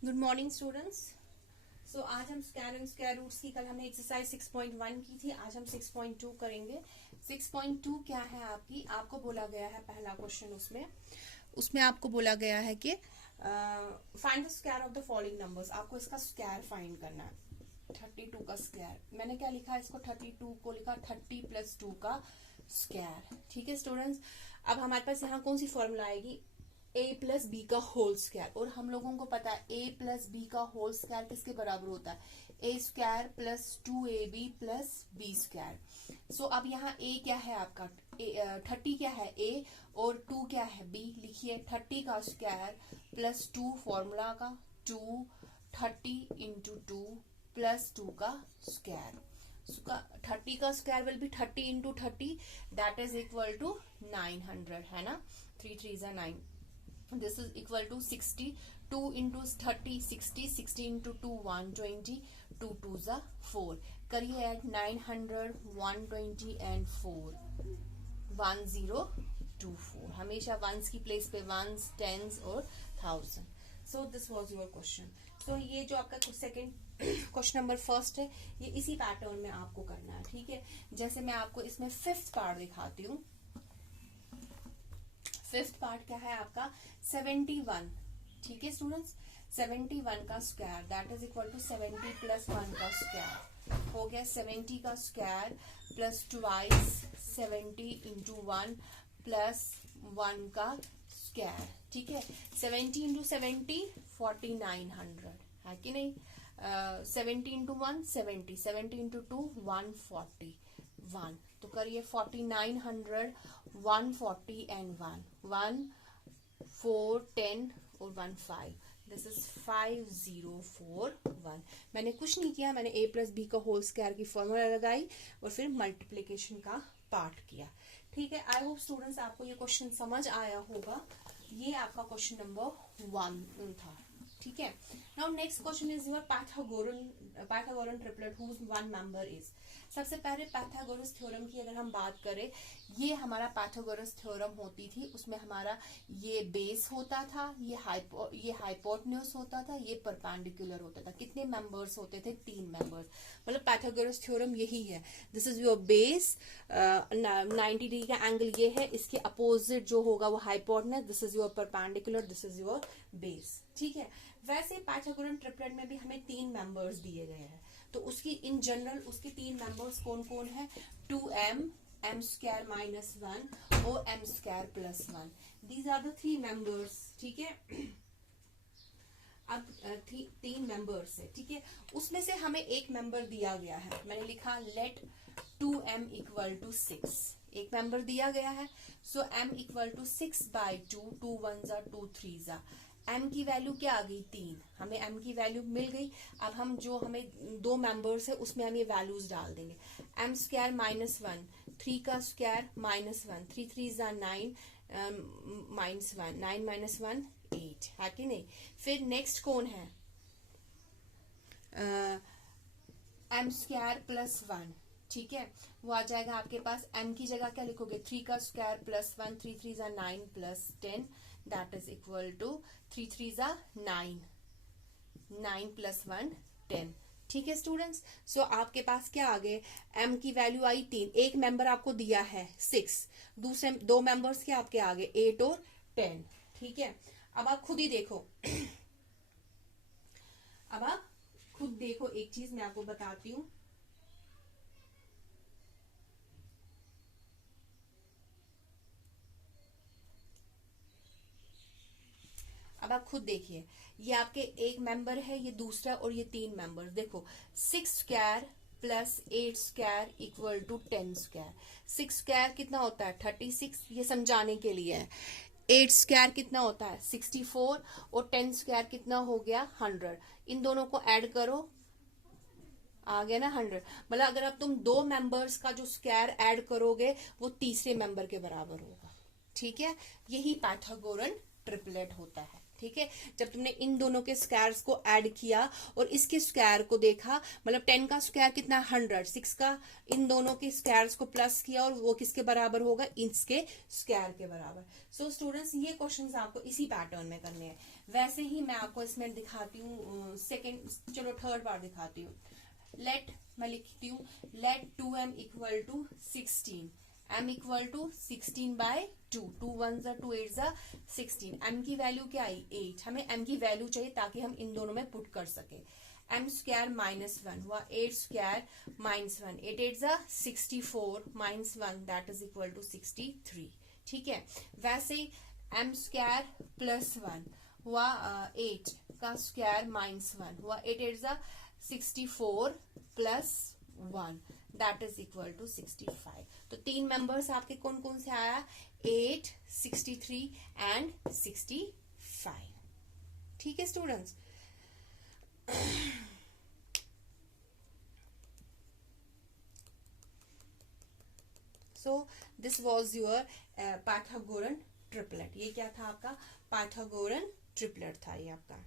Good morning students. सो आज हम square and square roots की, कल हमने एक्सरसाइज 6.1 की थी, आज हम 6.2 करेंगे। 6.2 क्या है आपकी, आपको बोला गया है पहला क्वेश्चन, उसमें उसमें आपको बोला गया है कि find the square of the following numbers. आपको इसका स्क्वायर फाइंड करना है। 32 का स्क्वायर, मैंने क्या लिखा है इसको, 32 को लिखा 30 प्लस 2 का स्क्वायर। ठीक है स्टूडेंट्स, अब हमारे पास यहाँ कौन सी फॉर्मूला आएगी, a प्लस बी का होल स्क्वायर। और हम लोगों को पता है a प्लस बी का होल स्क्वायर किसके बराबर होता है, a square plus 2ab plus B square. So अब यहाँ a क्या है आपका, 30 क्या है a और 2 क्या है b। लिखिए 30 का स्क्वायर प्लस 2 फॉर्मूला का 2, 30 इंटू 2 प्लस 2 का स्क्वायर। 30 का square will be 30 into 30, that is equal to 900, है ना। 3 3 is 9, this is equal to 60, 2 into 30 60, 60 into 2 120, 2 2s are 4। करिए ऐड 900 120 and 4 1024। हमेशा वंस की प्लेस पे वंस, टेंस और 1000। So this was your question. So ये जो आपका सेकंड क्वेश्चन नंबर फर्स्ट है, ये इसी पैटर्न में आपको करना है। ठीक है, जैसे मैं आपको इसमें फिफ्थ पार्ट दिखाती हूँ। फिफ्थ पार्ट क्या है आपका, 71। ठीक है स्टूडेंट्स, 71 का square that is equal to 70 plus 1 का स्क्वायर हो गया। 70 का square plus twice 70 into 1 plus 1 का स्क्वायर। ठीक है, 70 इंटू 70 4900, है कि नहीं। 70 इंटू 1 70, 70 इंटू 2 141। तो करिए 4900 140 एंड 1 4 10 और 1 5, दिस इज 5041। मैंने कुछ नहीं किया, मैंने a प्लस बी का होल स्क्वायर की फॉर्मूला लगाई और फिर मल्टीप्लीकेशन का पार्ट किया। ठीक है, आई होप स्टूडेंट्स आपको ये क्वेश्चन समझ आया होगा। ये आपका क्वेश्चन नंबर 1 था। ठीक है, now next question is your Pythagorean triplet whose one member is. सबसे पहले पाइथागोरस थ्योरम की अगर हम बात करें, ये हमारा पाइथागोरस थ्योरम होती थी, उसमें हमारा ये बेस होता था, ये हाइपोटेन्यूज होता था, ये परपेंडिकुलर होता था। कितने मेंबर्स होते थे, 3 मेंबर्स। मतलब पाइथागोरस थ्योरम यही है, this is your base, 90 degree का एंगल ये है, इसके अपोजिट जो होगा वो hypotenuse, this is your perpendicular, this is your base. ठीक है, वैसे पाइथागोरन ट्रिपलेट में भी हमें 3 मेंबर्स दिए गए हैं, तो उसकी इन जनरल उसके 3 मेंबर्स कौन कौन है, 2m, m स्क्वायर माइनस 1 और m square plus 1, these are the 3 members. ठीक है, अब 3 मेंबर्स है। ठीक है, उसमें से हमें एक मेंबर दिया गया है, मैंने लिखा लेट 2m इक्वल टू 6, एक मेंबर दिया गया है। So m equal to 6/2, 2 1s are 2 3s are, m की वैल्यू क्या आ गई, 3। हमें m की वैल्यू मिल गई। अब हम जो हमें 2 मेंबर्स है उसमें हम ये वैल्यूज डाल देंगे। m स्क्वायर माइनस 1, 3 का square minus 1, 3 3s are 9 minus 1, 9 minus 1 8, है कि नहीं। फिर नेक्स्ट कौन है, m स्क्वायर प्लस 1। ठीक है, वो आ जाएगा आपके पास, m की जगह क्या लिखोगे, 3 का square plus 1, 3 3s are 9 plus 10, that is equal to 3 3s are 9, 9 plus 1 10। ठीक है स्टूडेंट्स, सो आपके पास क्या आ गए, m की वैल्यू आई 3, एक मेंबर आपको दिया है 6, दूसरे 2 मेंबर्स क्या आपके आ गए 8 और 10। ठीक है, अब आप खुद ही देखो अब आप खुद देखो, एक चीज मैं आपको बताती हूँ। अब आप खुद देखिए, ये आपके एक मेंबर है, ये दूसरा, और ये 3 मेंबर। देखो 6 square plus 8 square equal to 10 square. 6 square कितना होता है 36, ये समझाने के लिए है। 8 स्क्वायर कितना होता है 64 और 10 स्क्वायर कितना हो गया 100। इन दोनों को ऐड करो, आ गया ना 100। मतलब अगर अब तुम 2 मेंबर्स का जो स्क्वायर ऐड करोगे वो तीसरे मेंबर के बराबर होगा। ठीक है, यही पाइथागोरन ट्रिपलेट होता है। ठीक है, जब तुमने इन दोनों के स्क्वायर्स को ऐड किया और इसके स्क्वायर को देखा, मतलब 10 का स्क्वायर कितना 100, 6 का इन दोनों के स्क्वायर्स को प्लस किया और वो किसके बराबर होगा, इसके स्क्वायर के बराबर। सो स्टूडेंट्स ये क्वेश्चंस आपको इसी पैटर्न में करने हैं। वैसे ही मैं आपको इसमें दिखाती हूँ सेकेंड, चलो थर्ड बार दिखाती हूँ। लेट, मैं लिखती हूँ let 2m equal to 16, m equal to 16 by 2, 2 1 2 8 16, m की वैल्यू क्या आई 8, हमें m की वैल्यू चाहिए ताकि हम इन दोनों में पुट कर सके। m स्क्वायर माइनस 1 हुआ 8 square minus 1, 8 8 64 minus 1 that is equal to 63, ठीक है। वैसे ही m स्क्वायर प्लस 1 हुआ 8 का स्क्वायर माइनस 1 हुआ 8 8 64 plus 1 that is equal to 65। तो 3 मेंबर्स आपके कौन कौन से आया, 8, 63 एंड 65, ठीक है students. So this was your Pythagorean triplet. ये क्या था आपका, पाइथागोरन ट्रिपलेट था ये आपका।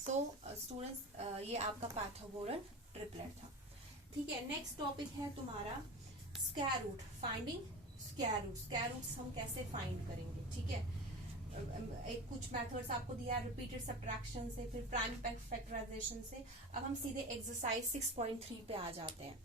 सो स्टूडेंट्स ये आपका पाइथागोरन ट्रिपलेट था, ठीक है। नेक्स्ट टॉपिक है तुम्हारा square root, finding square root. Square roots हम कैसे फाइंड करेंगे, ठीक है। एक कुछ मेथड्स आपको दिया है, रिपीटेड सब्ट्रैक्शन से, फिर प्राइम फैक्टराइजेशन से। अब हम सीधे एक्सरसाइज 6.3 पे आ जाते हैं।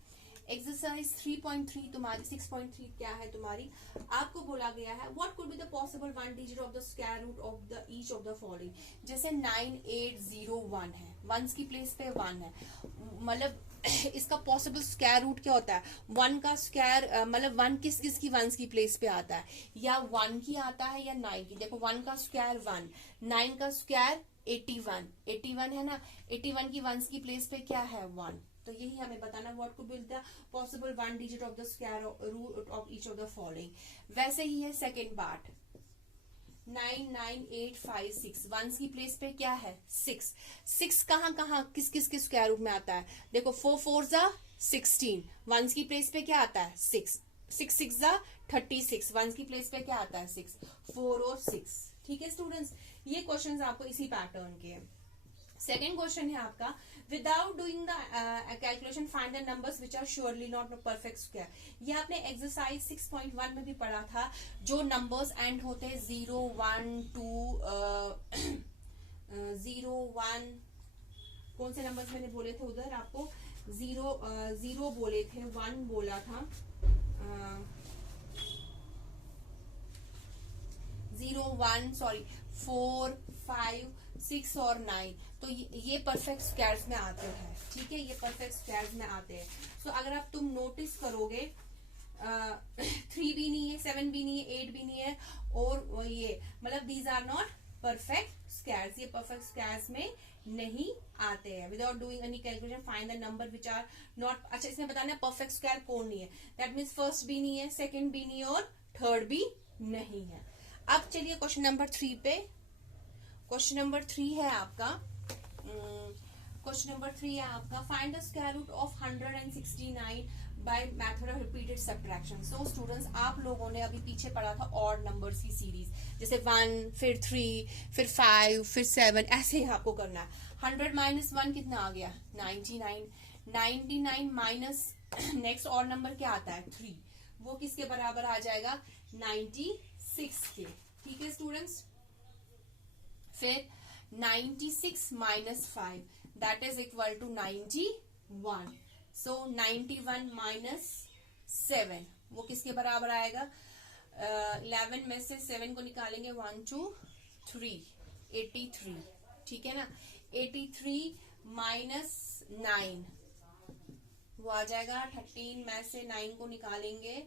एक्सरसाइज 3.3 तुम्हारी 6.3 क्या है तुम्हारी, आपको बोला गया है what could be the possible one digit of the square root of the each of the following. जैसे 9801 है, वंस की प्लेस पे 1 है, मतलब इसका पॉसिबल स्क्वायर रूट क्या होता है, 1 का स्क्वायर, मतलब 1 किस किस की वंस की प्लेस पे आता है, या 1 की आता है या 9 की। देखो 1 का स्क्वायर 1, 9 का स्क्वायर 81, 81 है ना, 81 की वंस की प्लेस पे क्या है 1। तो यही हमें बताना what could be the possible one digit of the square root of each of the following. वैसे ही है सेकेंड पार्ट, 99856, वंस की प्लेस पे क्या है 6, 6 कहाँ कहाँ किस किस के स्क्वायर रूट में आता है, देखो 4 4 16, वंस की प्लेस पे क्या आता है 6, 6 6 36, वंस की प्लेस पे क्या आता है 6, 4 और 6, ठीक है स्टूडेंट्स। ये क्वेश्चंस आपको इसी पैटर्न के हैं। सेकेंड क्वेश्चन है आपका, without doing the calculation find the numbers which are surely not perfect square. ये आपने एक्सरसाइज 6.1 में भी पढ़ा था, जो नंबर्स एंड होते हैं 0 1 2 0 1, कौन से नंबर्स मैंने बोले थे उधर आपको, 0 बोले थे, 1 बोला था, 0 1 सॉरी 4 5 6 और 9, तो ये परफेक्ट स्क्वायर्स में आते हैं, ठीक है, ये परफेक्ट स्क्वायर्स में आते हैं। सो अगर आप तुम नोटिस करोगे 3 भी नहीं है, 7 भी नहीं है, 8 भी नहीं है, और ये मतलब these are not perfect squares, ये परफेक्ट स्क्वायर्स में नहीं आते हैं। Without doing any calculation find the number which are not, अच्छा इसमें बताना है परफेक्ट स्क्वायर कौन नहीं है, दैट मीन्स फर्स्ट भी नहीं है, सेकेंड भी नहीं है और थर्ड भी नहीं है। अब चलिए क्वेश्चन नंबर 3 पे। क्वेश्चन नंबर 3 है आपका, क्वेश्चन नंबर 3 है आपका, find the square root of 169 by method of repeated subtraction. So students आप लोगों ने अभी पीछे पढ़ा था ऑड नंबर्स की सीरीज, जैसे 1 फिर 3 फिर 5 फिर 7, ऐसे ही आपको करना है। 100 माइनस 1 कितना आ गया 99, 99 माइनस नेक्स्ट ऑड नंबर क्या आता है 3, वो किसके बराबर आ जाएगा 96 के, ठीक है स्टूडेंट्स। फिर 96 minus 5 that is equal to 91, so 91 minus 7 वो किसके बराबर आएगा, 11 में से 7 को निकालेंगे 1 2 3, 83, ठीक है ना। 83 माइनस 9 वो आ जाएगा 13 में से 9 को निकालेंगे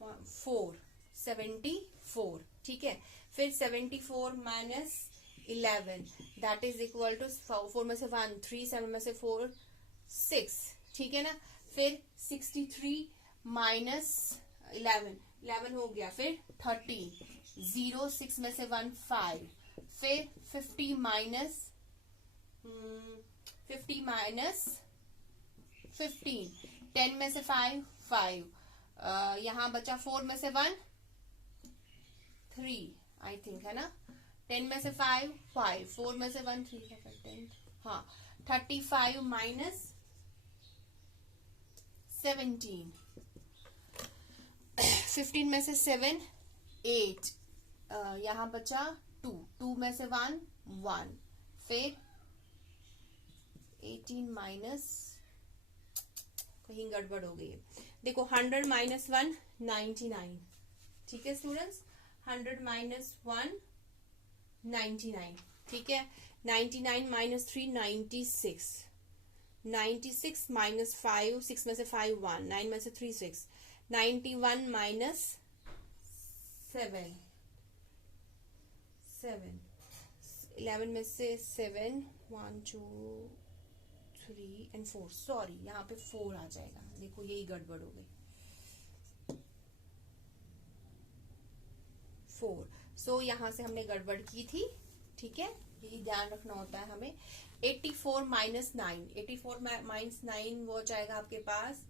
4, 74, ठीक है। फिर 74 minus 11 that is equal to 4 में से 1 3, 7 में से 4 6, ठीक है ना। फिर 63 माइनस 11 हो गया, फिर 13, 0 6 में से 1 5, फिर 50 माइनस 15, 10 में से 5 5, यहाँ बचा 4 में से 1 3 आई थिंक, है ना। 10 में से 5 5, 4 में से 1 3 10, हाँ 35 माइनस 17, 15 में से 7 8, यहाँ बचा 2, 2 में से 1 1, फिर 18 माइनस, कहीं गड़बड़ हो गई है, देखो 100 माइनस 1 99, ठीक है स्टूडेंट्स, 100 माइनस 1 99, ठीक है। 99 माइनस 3 96, 96 माइनस 5, 6 में से 5 1, 9 में से 3 6, 91 माइनस 7 7, 11 में से 7 1 2 3 एंड 4, सॉरी यहाँ पे 4 आ जाएगा, देखो यही गड़बड़ हो गई 4, सो यहाँ से हमने गड़बड़ की थी, ठीक है, यही ध्यान रखना होता है हमें। 84 माइनस 9, 84 माइनस 9 वो जाएगा आपके पास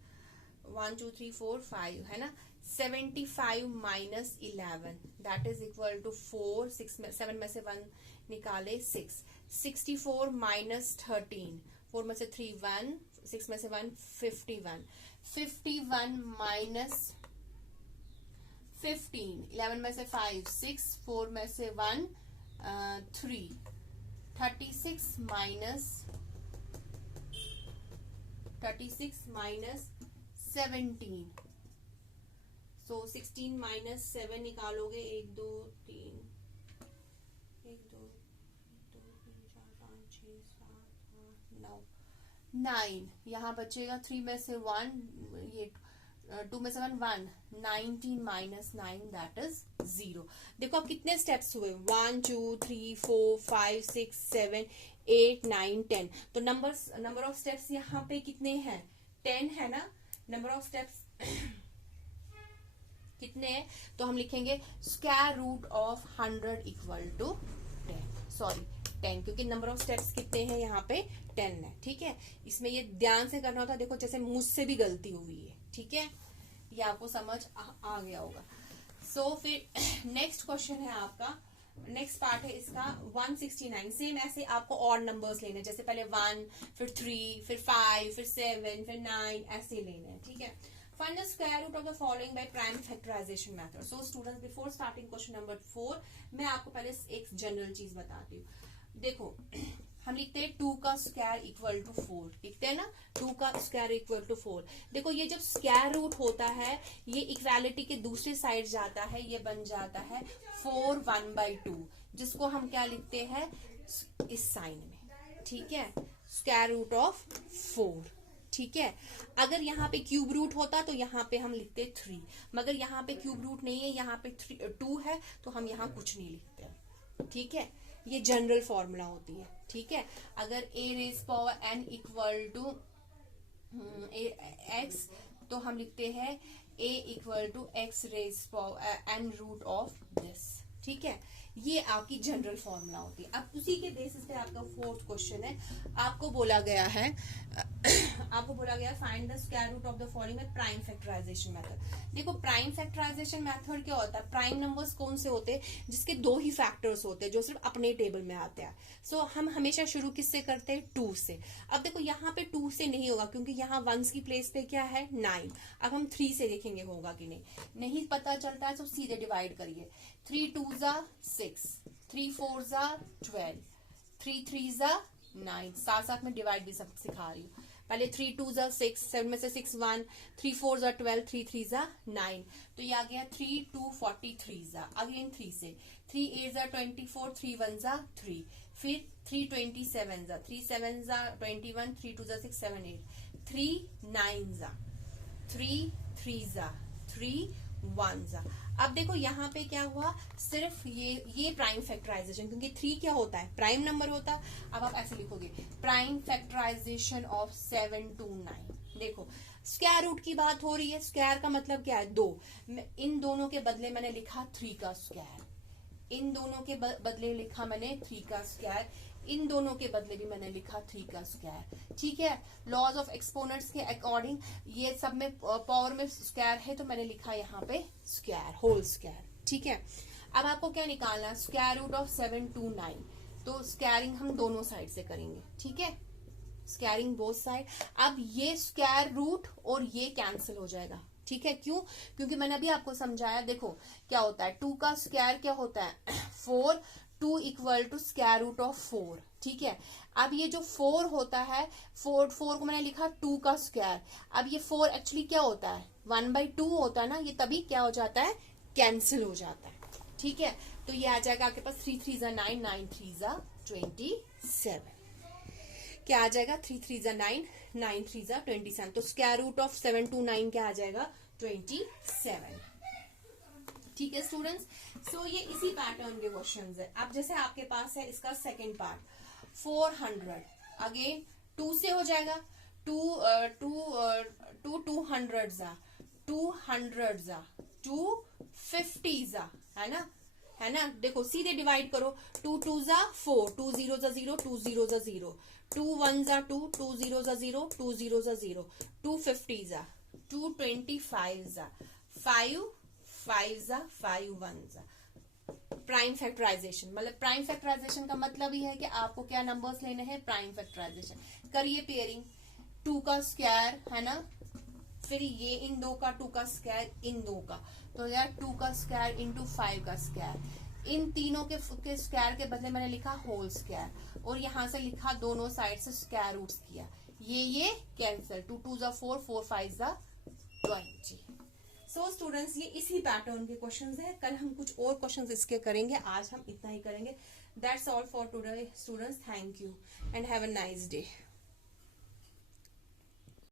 1 2 3 4 5, है ना। 75 minus 11 that is equal to 4, 6 में 7 में से 1 निकाले 6, 64 माइनस 13, 4 में से 3 1, 6 में से 1 51, 51 माइनस 15, 11 में से 5 6, 4 में से 1 3, 36 माइनस 17, सो 16 माइनस 7 निकालोगे 1 2 3 1 2 3 4 5 6 7 8 9 9, यहाँ बचेगा 3 में से 1, ये 2 में से 1 1, 19 माइनस 9 दैट इज 0। देखो अब कितने स्टेप्स हुए, 1 2 3 4 5 6 7 8 9 10, तो नंबर ऑफ स्टेप्स यहाँ पे कितने हैं, 10 है ना। नंबर ऑफ स्टेप्स कितने हैं, तो हम लिखेंगे square root of 100 equal to 10, sorry 10, क्योंकि नंबर ऑफ स्टेप्स कितने हैं यहाँ पे 10 है, ठीक है। इसमें ये ध्यान से करना होता है, देखो जैसे मुझसे भी गलती हुई है, ठीक है, ये आपको समझ आ गया होगा। सो फिर नेक्स्ट क्वेश्चन है आपका, नेक्स्ट पार्ट है इसका 169। सेम ऐसे आपको और नंबर्स लेने, जैसे पहले 1 फिर 3 फिर 5 फिर 7 फिर 9 ऐसे लेने हैं, ठीक है। Find the square root of the following by prime factorization method. So students, before starting question number 4, मैं आपको पहले एक जनरल चीज बताती हूँ। देखो हम लिखते हैं 2 का स्क्वायर इक्वल टू 4, लिखते हैं ना, 2 का स्क्वायर इक्वल टू 4। देखो ये जब स्क्वायर रूट होता है, ये इक्वालिटी के दूसरे साइड जाता है, ये बन जाता है 4 1/2, जिसको हम क्या लिखते हैं इस साइन में, ठीक है, स्क्वायर रूट ऑफ 4, ठीक है। अगर यहाँ पे क्यूब रूट होता तो यहाँ पे हम लिखते 3, मगर यहाँ पे क्यूब रूट नहीं है, यहाँ पे 2 है, तो हम यहाँ कुछ नहीं लिखते, ठीक है। ये जनरल फॉर्मूला होती है, ठीक है। अगर a raise power n equal to x, तो हम लिखते हैं a equal to x raise power n root of this, ठीक है। ये आपकी जनरल फॉर्मूला होती है। अब उसी के बेसिस पे आपका फोर्थ क्वेश्चन है, आपको बोला गया है find the square root of the following by prime factorisation method. देखो प्राइम फैक्टराइजेशन मेथड क्या होता है, प्राइम नंबर्स कौन से होते हैं जिसके 2 ही फैक्टर्स होते हैं जो सिर्फ अपने टेबल में आते हैं। सो हम हमेशा शुरू किससे करते हैं, 2 से। अब देखो यहाँ पे 2 से नहीं होगा, क्योंकि यहाँ 1s की प्लेस पे क्या है 9। अब हम 3 से देखेंगे होगा कि नहीं पता चलता है, तो सीधे डिवाइड करिए, 3 2s 6, 3 4s 12, 3 3s 9, साथ साथ में डिवाइड भी सब सिखा रही हूँ। पहले 3 2s 6, 7 में से 6 1, 3 4s 12, 3 3s 9, तो ये आ गया 3 2 43s, अगेन 3 से 3 8s 24, 3 1s 3, फिर 3 27s, 3 7s 21, 3 2s 6 7 8, 3 9s, 3 3s 3 1s। अब देखो यहाँ पे क्या हुआ, सिर्फ ये प्राइम फैक्टराइजेशन, क्योंकि 3 क्या होता है प्राइम नंबर होता है। अब आप ऐसे लिखोगे प्राइम फैक्टराइजेशन ऑफ 7 to 9। देखो स्क्वायर रूट की बात हो रही है, स्क्वायर का मतलब क्या है 2, इन दोनों के बदले मैंने लिखा 3 का स्क्वायर, इन दोनों के बदले लिखा मैंने 3 का स्क्वायर, इन दोनों के बदले भी मैंने लिखा 3 का स्क्वायर, ठीक है। लॉज ऑफ एक्सपोनेंट्स के अकॉर्डिंग ये सब में पावर में स्क्वायर है तो मैंने लिखा यहाँ पे स्क्वायर, होल स्क्वायर, ठीक है। अब आपको क्या निकालना है, स्क्वायर रूट ऑफ 7 to 9, तो स्क्वायरिंग हम दोनों साइड से करेंगे, ठीक है, स्क्वायरिंग बोथ साइड। अब ये स्क्वायर रूट और ये कैंसिल हो जाएगा, ठीक है। क्यों? क्योंकि मैंने अभी आपको समझाया, देखो क्या होता है, 2 का स्क्वायर क्या होता है 4, 2 equal to square root of 4, ठीक है। अब ये जो 4 होता है, 4 को मैंने लिखा 2 का स्क्वायर, अब ये 4 एक्चुअली क्या होता है 1/2 होता है ना, ये तभी क्या हो जाता है, कैंसिल हो जाता है, ठीक है। तो ये आ जाएगा आपके पास 3 3 9, 9 3 27, क्या आ जाएगा 3 3 9, 9 3 27, तो स्क्वायर रूट ऑफ 7 to 9 क्या आ जाएगा 27, ठीक है स्टूडेंट्स। सो ये इसी पैटर्न के क्वेश्चंस है। अब जैसे आपके पास है इसका सेकंड पार्ट 400, अगेन 2 से हो जाएगा, 200 जा, 200 जा, 250 जा, है ना, देखो सीधे डिवाइड करो, 2 2 जा 4, 2 0 जा 0, 2 0 जा 0, 2 1 जा 2, 2 0 जा 0, 2 0 जा 0, 250 जा, 225 जा, 5 5 जा, 5 1 जा। प्राइम फैक्टराइजेशन, मतलब प्राइम फैक्टराइजेशन का मतलब ही है कि आपको क्या नंबर्स लेने हैं, प्राइम फैक्टराइजेशन। करिए पेयरिंग, 2 का स्क्वायर है ना, फिर ये इन 2 का 2 का स्क्वायर इन 2 का, तो यार 2 का स्क्वायर इंटू 5 का स्क्वायर, इन तीनों के स्क्वायर के बदले मैंने लिखा होल स्क्वायर, और यहां से लिखा दोनों साइड से स्क्वायर रूट्स किया, ये कैंसिल, 2 2 जा 4, 4 5 जा 20। सो स्टूडेंट्स ये इसी पैटर्न के क्वेश्चंस हैं, कल हम कुछ और क्वेश्चंस इसके करेंगे, आज हम इतना ही करेंगे। That's all for today students, thank you and have a nice day.